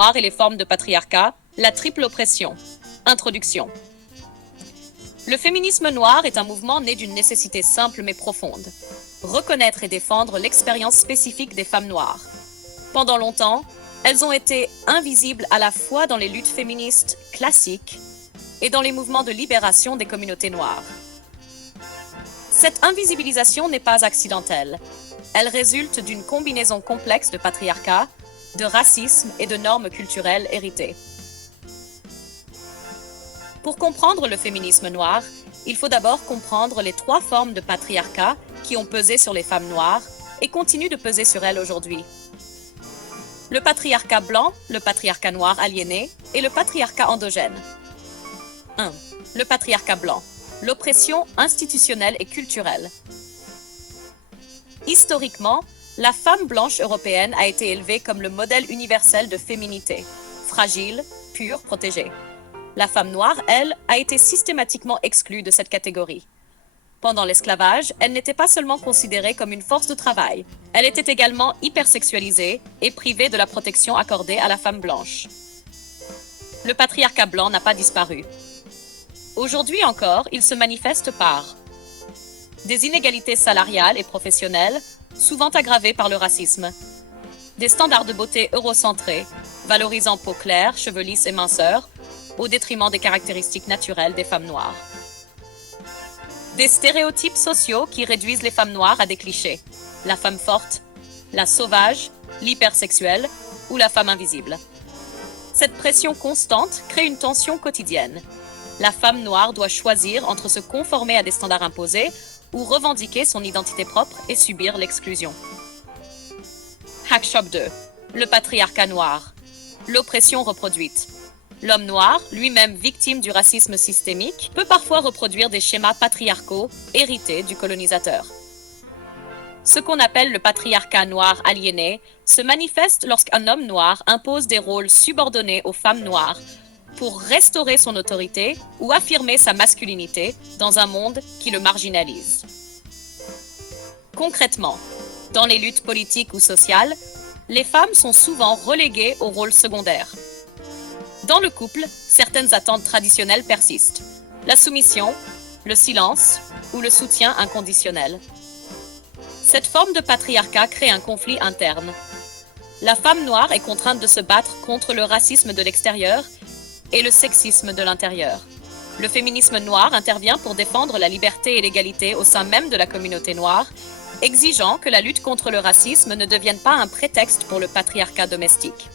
noir et les formes de patriarcat, la triple oppression. Introduction. Le féminisme noir est un mouvement né d'une nécessité simple mais profonde. Reconnaître et défendre l'expérience spécifique des femmes noires. Pendant longtemps, elles ont été invisibles à la fois dans les luttes féministes classiques et dans les mouvements de libération des communautés noires. Cette invisibilisation n'est pas accidentelle. Elle résulte d'une combinaison complexe de patriarcat, de racisme et de normes culturelles héritées. Pour comprendre le féminisme noir, il faut d'abord comprendre les trois formes de patriarcat qui ont pesé sur les femmes noires et continuent de peser sur elles aujourd'hui. Le patriarcat blanc, le patriarcat noir aliéné et le patriarcat endogène. 1. Le patriarcat blanc, l'oppression institutionnelle et culturelle. Historiquement, la femme blanche européenne a été élevée comme le modèle universel de féminité, fragile, pure, protégée. La femme noire, elle, a été systématiquement exclue de cette catégorie. Pendant l'esclavage, elle n'était pas seulement considérée comme une force de travail, elle était également hypersexualisée et privée de la protection accordée à la femme blanche. Le patriarcat blanc n'a pas disparu. Aujourd'hui encore, il se manifeste par des inégalités salariales et professionnelles, souvent aggravées par le racisme, des standards de beauté eurocentrés, valorisant peau claire, cheveux lisses et minceur, au détriment des caractéristiques naturelles des femmes noires. Des stéréotypes sociaux qui réduisent les femmes noires à des clichés, la femme forte, la sauvage, l'hypersexuelle ou la femme invisible. Cette pression constante crée une tension quotidienne. La femme noire doit choisir entre se conformer à des standards imposés ou revendiquer son identité propre et subir l'exclusion. Hackshop 2. Le patriarcat noir. L'oppression reproduite. L'homme noir, lui-même victime du racisme systémique, peut parfois reproduire des schémas patriarcaux hérités du colonisateur. Ce qu'on appelle le patriarcat noir aliéné se manifeste lorsqu'un homme noir impose des rôles subordonnés aux femmes noires pour restaurer son autorité ou affirmer sa masculinité dans un monde qui le marginalise. Concrètement, dans les luttes politiques ou sociales, les femmes sont souvent reléguées au rôle secondaire. Dans le couple, certaines attentes traditionnelles persistent. La soumission, le silence ou le soutien inconditionnel. Cette forme de patriarcat crée un conflit interne. La femme noire est contrainte de se battre contre le racisme de l'extérieur et le sexisme de l'intérieur. Le féminisme noir intervient pour défendre la liberté et l'égalité au sein même de la communauté noire, exigeant que la lutte contre le racisme ne devienne pas un prétexte pour le patriarcat domestique.